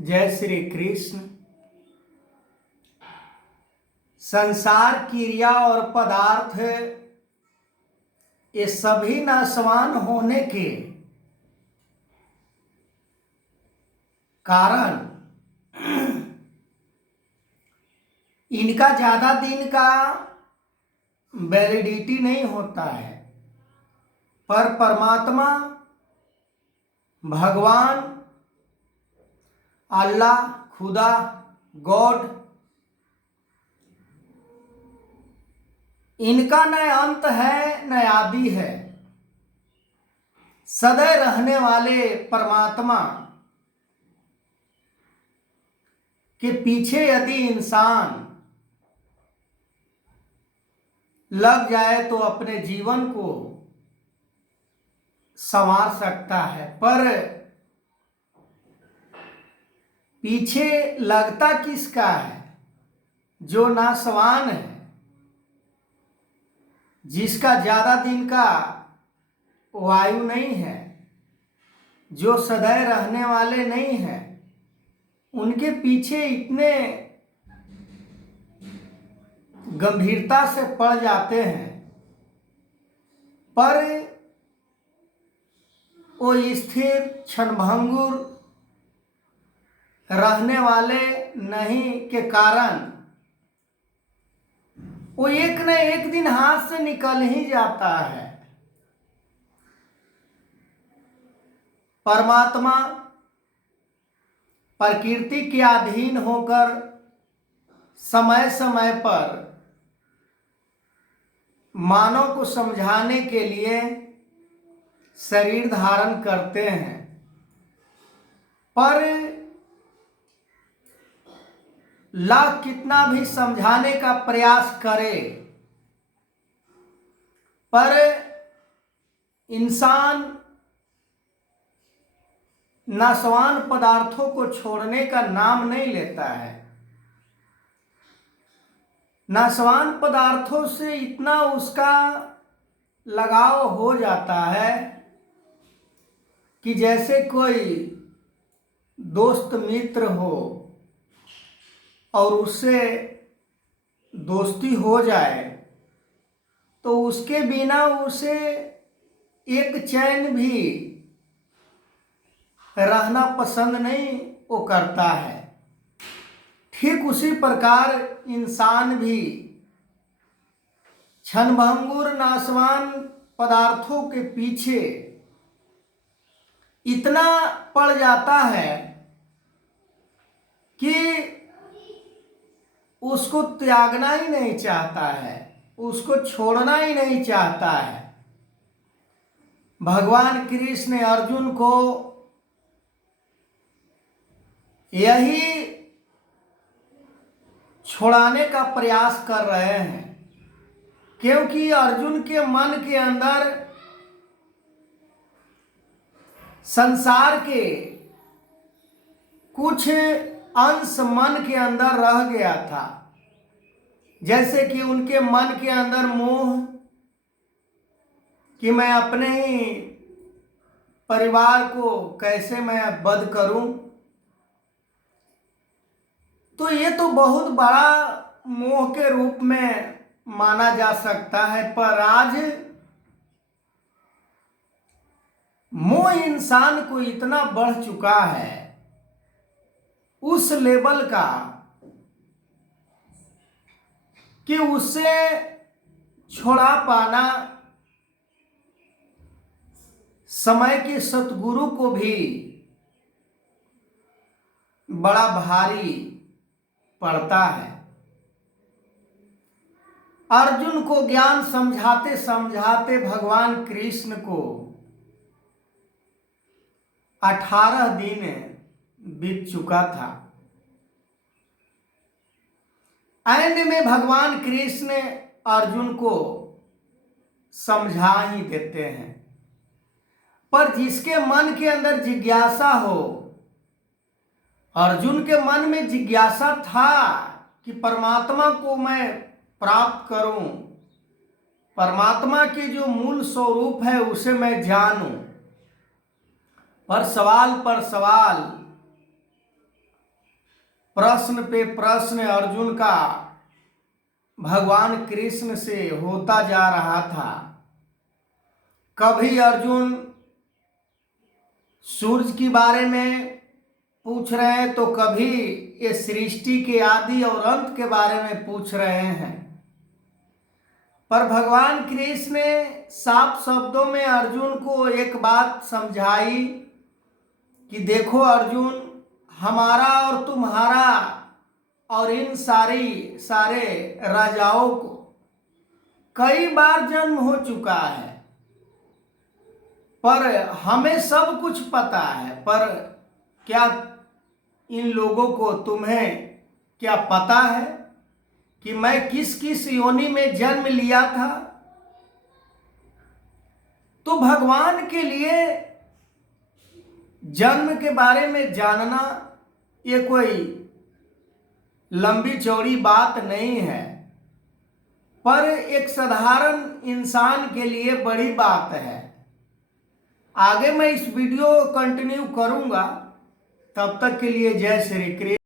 जय श्री कृष्ण। संसार, क्रिया और पदार्थ ये सभी नाशवान होने के कारण इनका ज्यादा दिन का वैलिडिटी नहीं होता है, पर परमात्मा, भगवान, अल्लाह, खुदा, गॉड, इनका न अंत है न आदि है। सदैव रहने वाले परमात्मा के पीछे यदि इंसान लग जाए तो अपने जीवन को संवार सकता है, पर पीछे लगता किसका है? जो नाशवान है, जिसका ज्यादा दिन का वायु नहीं है, जो सदैव रहने वाले नहीं हैं, उनके पीछे इतने गंभीरता से पड़ जाते हैं, पर वो स्थिर क्षणभंगुर रहने वाले नहीं के कारण वो एक न एक दिन हाथ से निकल ही जाता है। परमात्मा प्रकृति के अधीन होकर समय समय पर मानव को समझाने के लिए शरीर धारण करते हैं, पर लाख कितना भी समझाने का प्रयास करे, पर इंसान नाशवान पदार्थों को छोड़ने का नाम नहीं लेता है। नाशवान पदार्थों से इतना उसका लगाव हो जाता है कि जैसे कोई दोस्त मित्र हो और उससे दोस्ती हो जाए तो उसके बिना उसे एक चैन भी रहना पसंद नहीं वो करता है। ठीक उसी प्रकार इंसान भी क्षणभंगुर नाशवान पदार्थों के पीछे इतना पड़ जाता है कि उसको त्यागना ही नहीं चाहता है, उसको छोड़ना ही नहीं चाहता है। भगवान कृष्ण ने अर्जुन को यही छुड़ाने का प्रयास कर रहे हैं, क्योंकि अर्जुन के मन के अंदर संसार के कुछ अंश मन के अंदर रह गया था। जैसे कि उनके मन के अंदर मोह कि मैं अपने ही परिवार को कैसे मैं वध करूं, तो ये तो बहुत बड़ा मोह के रूप में माना जा सकता है, पर आज मोह इंसान को इतना बढ़ चुका है उस लेवल का कि उससे छोड़ा पाना समय के सतगुरु को भी बड़ा भारी पड़ता है। अर्जुन को ज्ञान समझाते समझाते भगवान कृष्ण को 18 दिन बीत चुका था। एंड में भगवान कृष्ण अर्जुन को समझा ही देते हैं, पर जिसके मन के अंदर जिज्ञासा हो, अर्जुन के मन में जिज्ञासा था कि परमात्मा को मैं प्राप्त करूं, परमात्मा के जो मूल स्वरूप है उसे मैं जानूं, पर सवाल प्रश्न पे प्रश्न अर्जुन का भगवान कृष्ण से होता जा रहा था। कभी अर्जुन सूर्य के बारे में पूछ रहे हैं तो कभी ये सृष्टि के आदि और अंत के बारे में पूछ रहे हैं। पर भगवान कृष्ण ने साफ शब्दों में अर्जुन को एक बात समझाई कि देखो अर्जुन, हमारा और तुम्हारा और इन सारे राजाओं को कई बार जन्म हो चुका है, पर हमें सब कुछ पता है। पर क्या इन लोगों को, तुम्हें क्या पता है कि मैं किस किस योनि में जन्म लिया था? तो भगवान के लिए जन्म के बारे में जानना ये कोई लंबी चौड़ी बात नहीं है, पर एक साधारण इंसान के लिए बड़ी बात है। आगे मैं इस वीडियो कंटिन्यू करूंगा, तब तक के लिए जय श्री कृष्ण।